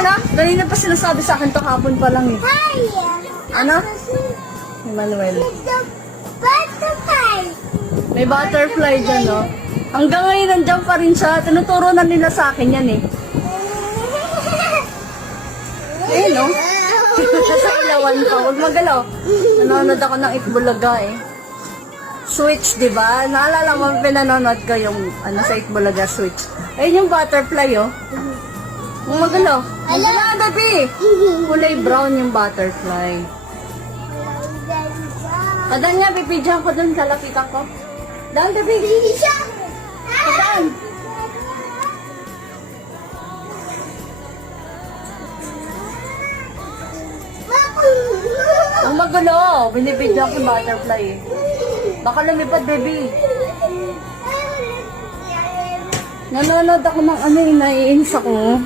Ano? Kanina pa sinasabi sa akin to hapon pa lang eh. Ano? Emmanuel. May butterfly dyan, no? Hanggang ngayon nandiyan pa rin siya. Tinuturo na nila sa akin yan eh. Eh, no? Sa ilawan pa. Huwag magalaw. Nanonood ako ng Itbulaga eh. Switch, di ba? Naalala mo, pinanonood ko yung sa Itbulaga Switch. Ayun yung butterfly, oh. Huwag magalaw. Magalaw, baby! Kulay brown yung butterfly. Adan nga, pipidyan ko dun. Kalapitan ko. Down, baby! Adan! Huwag magulo. Binibidyan ko yung butterfly eh. Baka lumipad, baby. Nanonood ako ng naiinis ako.